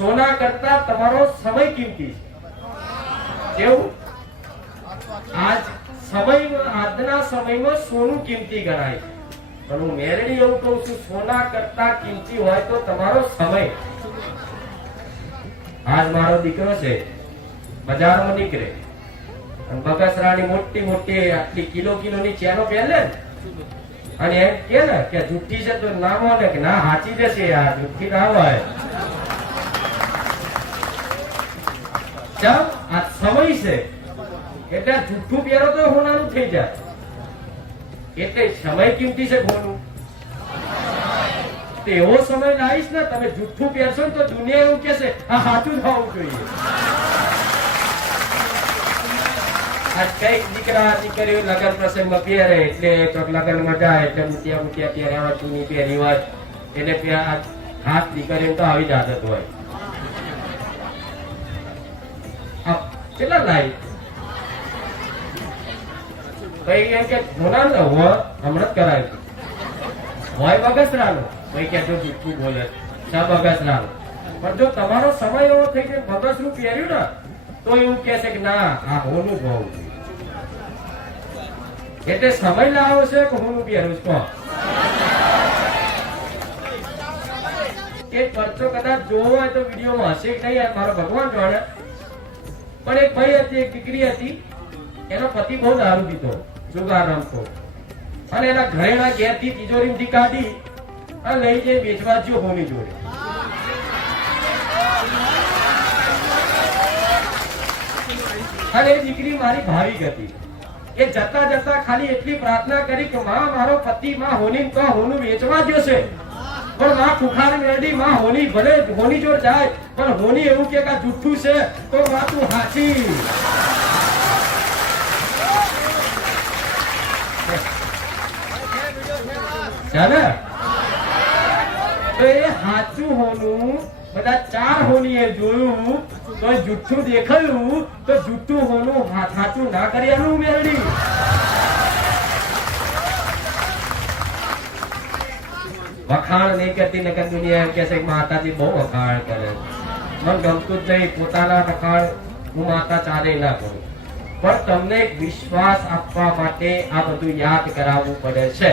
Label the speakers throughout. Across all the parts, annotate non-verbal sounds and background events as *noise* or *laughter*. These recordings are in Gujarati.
Speaker 1: સોના કરતા તમારો સમય કિંમતી છે. કેવું? આજ સમયમાં, આજના સમયમાં સોનું કિંમતી ગણાય છે. પણ હું મેરડી એવું કહું છું, સોના કરતા કિંમતી હોય તો તમારો સમય. આજ મારો દીકરો છે. બજારમાં નીકળે. બગસરાની મોટી મોટી આટલી કિલો કિલોની ચેનો પહેલે અને એમ કે ને કે જુઠ્ઠી છે તો ના માને કે ના, હાચી જશે આ જુઠ્ઠી ના હોય. ચમ આ સમય છે. એટલે જુઠ્ઠું પહેરો તો હોનારું થઈ જાય એટલે સમય કિંમતી છે કોનું તો એવો સમય લાવીશ ને, તમે જુઠ્ઠું પહેરશો ને તો દુનિયા એવું કહેશે આ સાચું થવું જોઈએ. દીકરા દીકરીઓ લગન પ્રસંગમાં પહેરે, એટલે ચોક મજા જાય, એટલે મુટિયા મુટિયા પહેર્યા હોય ચૂની પહેરી હોય આ દીકરીઓ તો આવી જ આદત હોય. કેટલા લાઈ કઈ એમ કે હોના ને હો હમણાં કરાય હોય બગસરાનો. કઈ કે જો જુઠ્ઠું બોલે. સા બગસરાનો? પણ જો તમારો સમય એવો થઈ કે બગસરું પહેર્યું ને, તો એવું કહે છે કે ના, આ હોનું બહુ એટલે સમય લાવો છે કે હોનું પહેરું છે? કહો એ પરચો કદાચ જોવો હોય તો વિડીયોમાં હશે કે નહીં મારો ભગવાન જાણે. પણ એક ભાઈ હતી, એક દીકરી હતી. એનો પતિ બહુ દારૂ પીતો જુગાર રમતો. અને એના ઘરેણા ઘેરથી તિજોરીમાંથી કાઢી અને લઈ જઈ વેચવા જો હોની જોડે. અને એ દીકરી મારી ભાવિક હતી. એ જતા જતા ખાલી એટલી પ્રાર્થના કરી કે, માં, મારો પતિ માં હોની તો હોનું વેચવા જશે. પણ માં ખુખાર મેરડી માં હોની ભલે હોની જોડ જાય. પણ હોની એવું કે જુઠ્ઠું છે, તો વાતું ચાલે તો એ સાચું હોનું, બધા ચાર હોનીએ જોયું, તો જુઠ્ઠું દેખાયું, તો જુઠ્ઠું હોનું સાચું ના કરી આલું મેરડી વખાણ નહીં કરતી નગર દુનિયા એમ છે કે માતાજી બહુ વખાણ કરે મને ગમતું જ નહીં પોતાના રખાણ હું માતા ચાલે ના કરું. પણ તમને વિશ્વાસ આપવા માટે આ બધું યાદ કરાવવું પડે છે.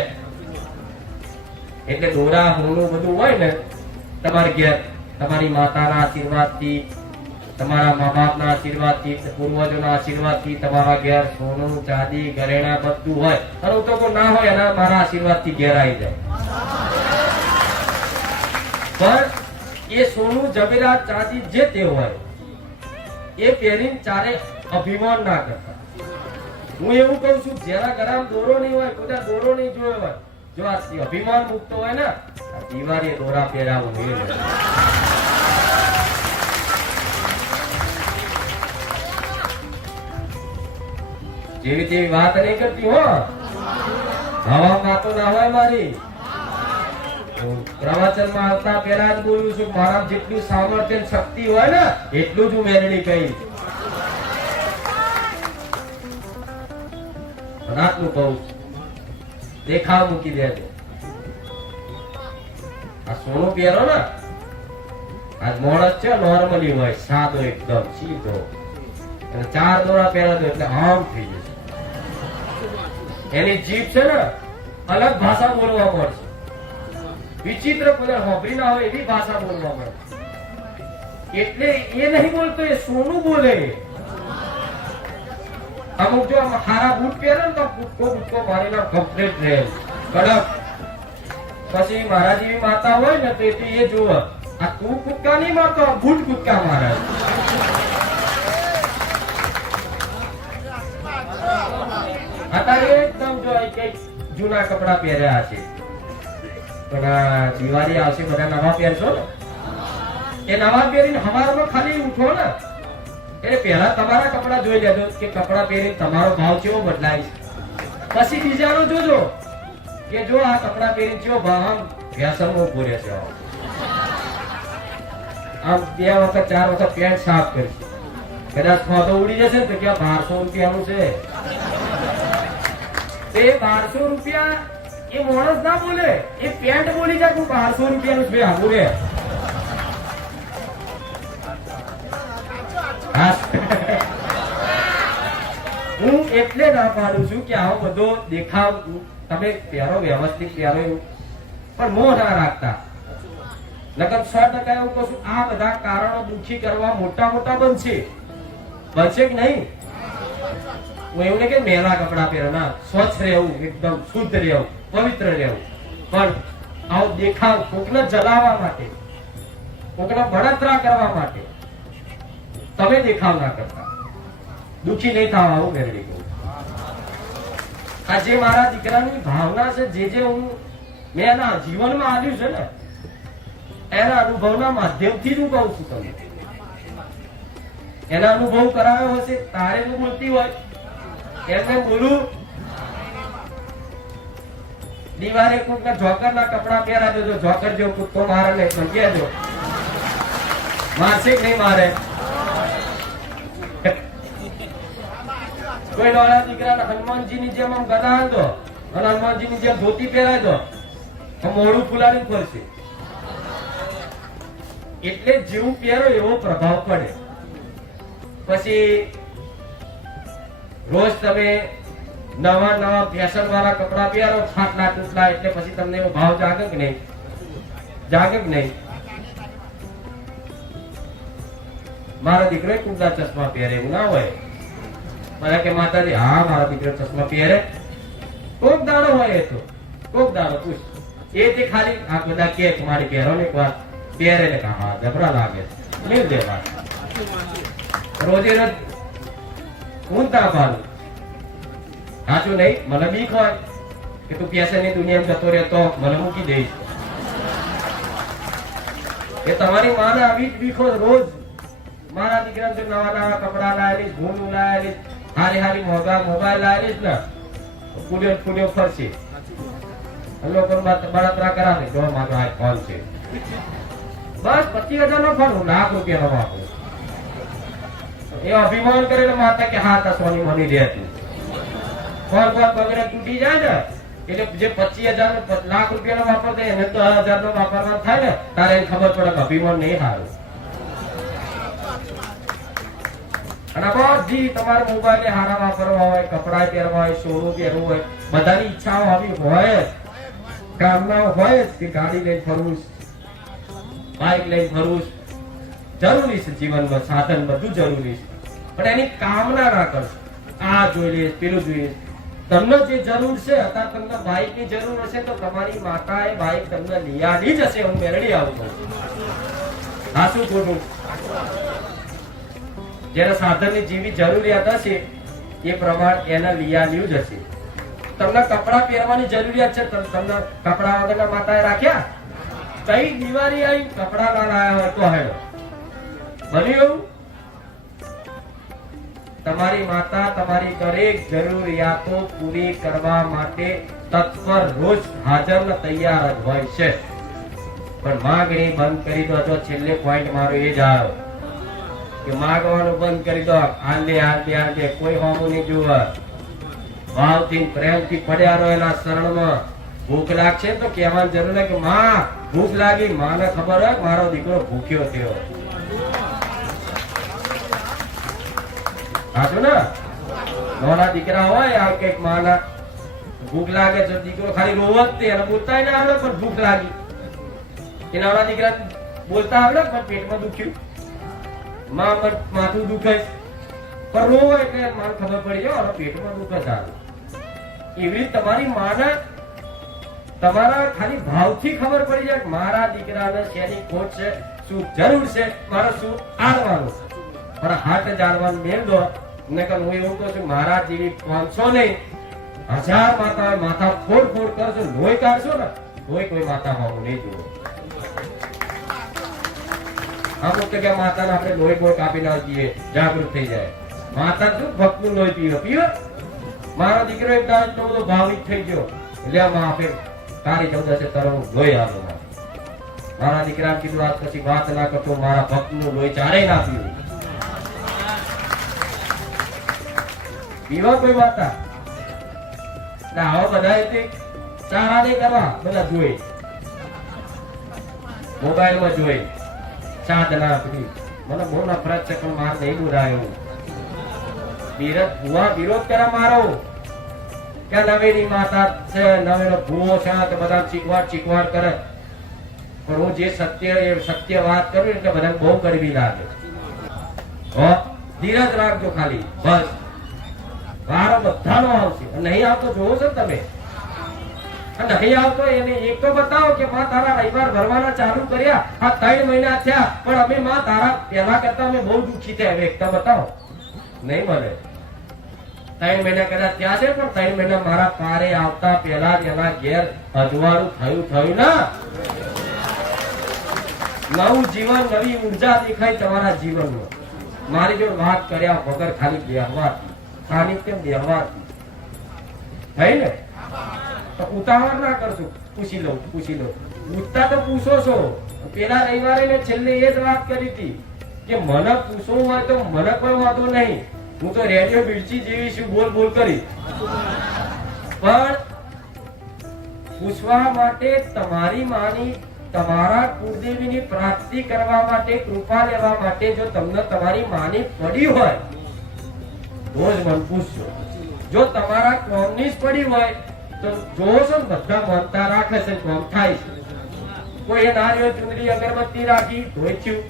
Speaker 1: એટલે દોરા, હોનું બધું હોય ને, તમારે ઘેર, તમારી માતાના આશીર્વાદથી, તમારા મા બાપના આશીર્વાદથી, પૂર્વજોના આશીર્વાદથી તમારા ઘેર સોનું, ચાંદી, ઘરેણા બધું હોય. અને કોઈ ના હોય એના મારા આશીર્વાદથી ઘેર આવી જાય. પણ એ સોનું જવેરાત ચાંદી જે તે હોય, એ પહેરીને ચારે અભિમાન ના કરતા. હું એવું કહું છું, જેના ગરામ દોરો નહીં હોય, બધા દોરો નહીં જોયો હોય, જો આ અભિમાન મુક્ત હોય ને દિવાળી દોરા પહેરાવું એ જેવી તેવી વાત નહીં કરતી હો. હવા વાતો ના હોય મારી. પ્રવચનમાં આવતા પહેલા જ બોલ્યું છું, મારા જેટલું સામર્થ્ય શક્તિ હોય ને, એટલું જ હું મેળવી કહી પણ કહું. દેખાવ મૂકી દેજો. આ સોનું પહેરો ને, આ મોણસ છે નોર્મલી હોય, સાદો એકદમ, સીધો. અને ચાર દોરા તો એટલે આમ થઈ જશે. એની જીભ છે ને, અલગ ભાષા બોલવા પડશે. વિચિત્ર કોઈ સાંભળી ના હોય એવી ભાષા બોલવા મળે. એટલે એ નહીં બોલતો, એ સોનું બોલે. અમુક જો હારા બૂટ પહેરે ને તો કૂદકો બૂટકો મારીને કમ્પ્લીટ રહે કડક. પછી મારા જેવી માતા હોય ને તેથી એ જુઓ આ તું કૂદકા નહીં મારતો બૂટ કૂદકા મારે. અત્યારે એકદમ જો જૂના કપડા પહેર્યા છે. દિવાળી આવશે, બધા નવા પહેરશો ને? એ નવા પહેરીને હવારમાં ખાલી ઉઠો ને. એટલે પહેલા તમારા કપડા જોઈ લેજો કે કપડા પહેરીને તમારો ભાવ કેવો બદલાય છે. પછી બીજાનો જોજો કે જો આ કપડા પહેરીને કેવો ભાવ આમ વ્યસનમાં ઊભો રહેશે આમ. બે વખત, ચાર વખત પેન્ટ સાફ કરીશ કદાચ ખોટો ઉડી જશે ને તો ક્યાં બારસો રૂપિયાનું છે. તે બારસો રૂપિયા એ માણસ ના બોલે, એ પેન્ટ બોલી જાય હું બારસો રૂપિયાનું છે આવું રે હું એટલે ના પાડું છું કે આવો બધો દેખાવ, તમે પહેરો, વ્યવસ્થિત પહેરો એવું. પણ મોં ના રાખતા. નકર સો ટકા એવું કહું છું, આ બધા કારણો દુઃખી કરવા મોટા મોટા બનશે. બનશે કે નહીં? હું એવું નહીં કે મેલા કપડા પહેરો ના સ્વચ્છ રહેવું, એકદમ શુદ્ધ રહેવું. પવિત્ર રહેવું. પણ આવો દેખાવ કોકને જલાવવા માટે, કોકને બળતરા કરવા માટે તમે દેખાવ ના કરતા. દુખી નહીં થવા આવું મેળવી કહું. આ જે મારા દીકરાની ભાવના છે, જે જે હું મેં એના જીવનમાં આવ્યું છે ને, એના અનુભવના માધ્યમથી જ હું કહું છું તમને. એના અનુભવ કરાયો હશે, તારે શું બોલતી હોય, એમને બોલું દિવારે કોકના જોકર ના કપડા પહેરા દેજો, જોકર જેવો કૂદકો મારે નહીં સમજ્યા જો. માસિક નહીં મારે. કોઈ નાના દીકરાને હનુમાનજીની જેમ ગદા હતો અને હનુમાનજીની જેમ ધોતી પહેરાય તો મોઢું ફુલાવી ફરશે. એટલે જેવું પહેરો એવો પ્રભાવ પડે. પછી રોજ તમે નવા નવા ફેશન વાળા કપડા પહેરો ફાટલા તૂટલા એટલે પછી તમને એવો ભાવ જાગે કે નહીં? જાગે કે નહીં? મારો દીકરો કુંડા ચશ્મા પહેરે, એવું ના હોય? મને કે માતાજી, હા, મારો દીકરો ચશ્મા પહેરે. કોક દાડો હોય એ તો. કોક દાડો, પૂછ. એ તે ખાલી આ બધા કે કે મારી પહેરો ને એક વાર. પહેરે ને કે હા જબરા લાગે. મિલ દે વાત રોજે રોજ હું તા પાડું સાચું નહીં, મને બીક હોય કે તું પેશનની દુનિયામાં જતો રહેતો મને મૂકી દઈશ. એ તમારી માને આવી જ બીક રોજ. મારા દીકરા જો નવા નવા કપડા લાયેલી ભૂલું લાયેલી હારી હારી મોગા મોબાઈલ લાયેલી ને. ફૂલ્યો ફૂલ્યો ફરશે. લોકો બળતરા કરાવે. જો મારો આ ફોન છે. બસ પચીસ હજાર નો ફોન, હું લાખ રૂપિયા નો વાપરું એ અભિમાન કરીને માતા કે હા, તા સોની મની રહેતી. ફોન ફોન વગેરે તૂટી જાય ને, એટલે જે પચીસ હજાર લાખ રૂપિયા નો વાપરતો એને તો હજાર નો વાપરવાનો થાય ને, તારે ખબર પડે કે અભિમાન નહીં હારું. અને બધી તમારે મોબાઈલ હારા વાપરવા હોય, કપડા પહેરવા હોય, સોનું પહેરવું હોય, બધાની ઈચ્છાઓ આવી હોય. કામના હોય જ કે ગાડી લઈને ફરવું બાઇક લઈને ફરવું જરૂરી છે જીવનમાં, સાધન બધું જરૂરી છે. પણ એની કામના ના કરશો. આ જોઈ લઈશ પેલું જોઈ લઈશ તમને જે જરૂર છે અત્યારે તમને બાઇકની જરૂર હશે તો તમારી માતાએ બાઇક તમને લઈ જ હશે, હું મેળવી આવું છું. સાચું ખોટું? જેને સાધનની જેવી જરૂરિયાત હશે, એ પ્રમાણ એને લિયાલ્યું જ હશે. તમને કપડા પહેરવાની જરૂરિયાત છે તમને કપડા વગરના માતાએ રાખ્યા? કઈ દિવાળી આવી કપડા ના લાયા હોય તો હેડો. બન્યું એવું? તમારી માતા તમારી દરેક જરૂરિયાતો પૂરી કરવા માટે તત્પર રોજ હાજર તૈયાર જ હોય છે. પણ માગણી બંધ કરી દો. છેલ્લે પોઈન્ટ મારો એ જ આવ્યો કે માગવાનું બંધ કરી દો. આંદે આંદે હાલ દે હાલ દે કોઈ હોમું નહીં જુએ ભાવથી પ્રેમથી પડ્યા રહો એના શરણમાં. ભૂખ લાગશે તો કહેવાની જરૂર કે, માં, ભૂખ લાગી. માને ખબર હોય મારો દીકરો ભૂખ્યો થયો. કંઈક માના. ભૂખ લાગે દીકરો ખાલી રોવો જ આવે ભૂખ લાગી. બોલતા આવે પણ પણ ખબર પડી જાય હવે પેટમાં દુખે છે એવી રીતે તમારી માને તમારા ખાલી ભાવથી ખબર પડી જાય મારા દીકરાને શેની ખોટ છે, શું જરૂર છે, મારે શું આડવાનું છે. પણ હાથ જાળવાનું મેળ દો. નકર હું એવું કહું છું, મારા જેવી પાંચસો નહીં હજાર માતા માથા ફોડ ફોડ કરશો લોહી કાઢશો ને કોઈ કોઈ માતા હોવું નહીં જુઓ અમુક કે માતાને આપણે લોહી બોળ કાપી ના જાગૃત થઈ જાય. માતા શું ભક્તનું લોહી પીવો? પીવો? મારો દીકરો એક દાડો એટલો બધો ભાવિક થઈ ગયો. એટલે આ આપે તારી ચૌદસે તરફ હું લોહી આપો મારા. દીકરાને કીધું, આજ પછી વાત ના કરતો મારા ભક્તનું લોહી ચારે ના પીવું. પીવા કોઈ વાતા ના. આવા બધા એટલે ચારા નહીં કરવા, બધા જોઈ મોબાઈલમાં જોઈ સાધના બધી મને બહુ નફરત છે પણ માર નહીં બોલાયો. વિરોધ, ભુવા વિરોધ કરા મારો. કે નવેરી માતા છે નવેરો ભૂવો છે તો બધા ચીકવાડ ચીકવાડ કરે. પણ હું જે સત્ય, એ સત્ય વાત કરું એટલે બધા બહુ કરવી લાગે. ધીરજ રાખજો ખાલી. બસ. વારો બધાનો આવશે. નહીં આવતો જોવો છો તમે? નહીં આવતો એને એક તો બતાવો કે માં તારા રવિવાર ભરવાના ચાલુ કર્યા, આ ત્રણ મહિના થયા, પણ અમે માં તારા પહેલા કરતા અમે બહુ દુઃખી થયા. એક તો બતાવો. નહીં મળે. ત્રણ મહિના કદાચ ત્યાં છે, પણ ત્રણ મહિના મારા પારે આવતા પહેલા જ એના ઘેર અજવાળું થયું થયું ના. નવું જીવન, નવી ઊર્જા દેખાય તમારા જીવનમાં. મારી જોડે વાત કર્યા વગર ખાલી બેહવાથી સાનિધ્ય બેહવાથી થઈ ને? તો ઉતાવળ ના કરશો. પૂછી લઉં પૂછી લઉં. પૂછતા તો પૂછો છો. પેલા રવિવારે મેં છેલ્લે એ જ વાત કરી હતી કે મને પૂછવું હોય તો મને કોઈ વાંધો નહીં. હું તો રેડિયો મિર્ચી જેવી છું, બોલ બોલ કરી. પણ પૂછવા માટે તમારી માની, તમારા કુળદેવીની પ્રાપ્તિ કરવા માટે, કૃપા લેવા માટે જો તમને તમારી માની પડી હોય તો જ મન પૂછજો જો તમારા કોમની જ પડી હોય તો જોવો ને બધા માનતા રાખે છે કોમ થાય છે કોઈએ નારીઓ ચુંદડી અગરબત્તી રાખી ધોઈ થયું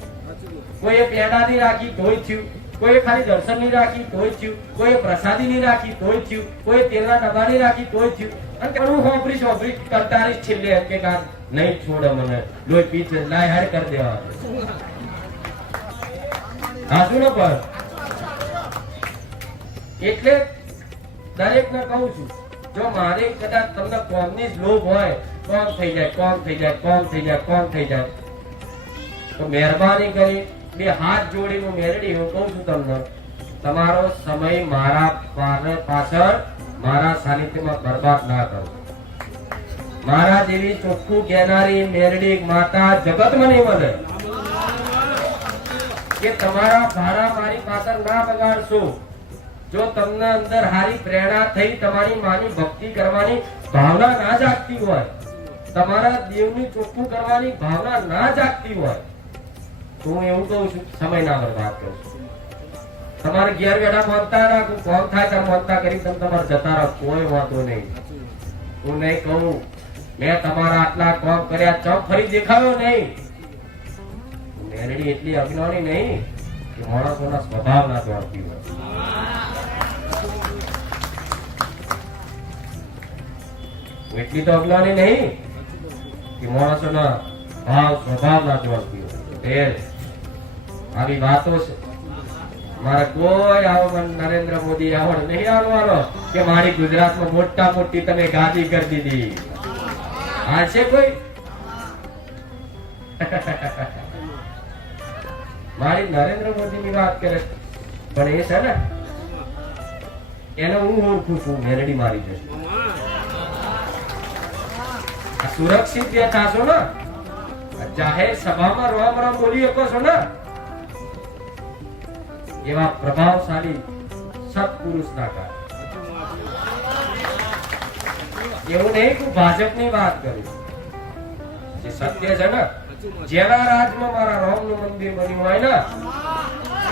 Speaker 1: કોઈએ પેડાની રાખી ધોઈ થયું કોઈએ ખાલી દર્શનની રાખી તોય થયું કોઈએ પ્રસાદીની રાખી તોય થયું કોઈએ તેલના ડબ્બાની રાખી તોય થયું અને પણ હું હોંભરી હોંભરી કરતા રહીશ છેલ્લે કે કાં નહીં છોડે મને લોહી પીછે લાય હાડ કરી દેવા હાચું ન પણ એટલે દરેક ને કહું છું, જો મારે કદાચ તમને કોમની લોભ હોય, કોમ થઈ જાય, કોમ થઈ જાય, કોમ થઈ જાય, કોમ થઈ જાય. તો મહેરબાની કરી બે હાથ જોડી હું મેરડી, હું કહું છું તમને, તમારો સમય મારા પાછળ મારા સાનિધ્યમાં બરબાદ ના કરો. મારા જેવી ચોખ્ખું કહેનારી મેરડી માતા જગતમાં નહીં મળે. કે તમારા ભાડા મારી પાછળ ના બગાડશો. જો તમને અંદર હારી પ્રેરણા થઈ, તમારી માની ભક્તિ કરવાની ભાવના ના જાગતી હોય, તમારા દેવની ચોખ્ખું કરવાની ભાવના ના જાગતી હોય, તો હું એવું કહું છું, સમય ના બરબાદ કરશું તમારે ઘેર બેઠા માનતા રાખું કોમ થાય ત્યારે માનતા કરી તમે તમારે જતા રહો, કોઈ વાંધો નહીં. હું નહીં કહું, મેં તમારા આટલા કોમ કર્યા ચોક ફરી દેખાયો નહીં. મેરડી એટલી અજ્ઞાની નહીં કે માણસોના સ્વભાવ ના દોડતી હોય. એટલી તો અજ્ઞાની નહીં કે માણસોના ભાવ સ્વભાવ ના દોડતી હોય વાતો છે. મારે કોઈ આવો નરેન્દ્ર મોદી આવડ નહીં આવવાનો કે મારી ગુજરાતમાં મોટા મોટી તમે ગાદી કરી દીધી. આ છે કોઈ? *laughs* મારી નરેન્દ્ર મોદી ની વાત કરે પણ એ છે ને, એને હું ઓળખું છું, મેરડી મારી જશે સુરક્ષિત બેઠા છો ને? જાહેર સભામાં રોમ રોમ બોલી શકો છો ને? એવા પ્રભાવશાળી સત્પુરુષ ના એવું નહીં કે ભાજપની વાત કરું. જે સત્ય છે ને જેના રાજમાં મારા રામનું મંદિર બન્યું હોય ને,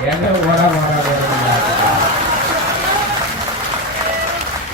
Speaker 1: એને મારા મારા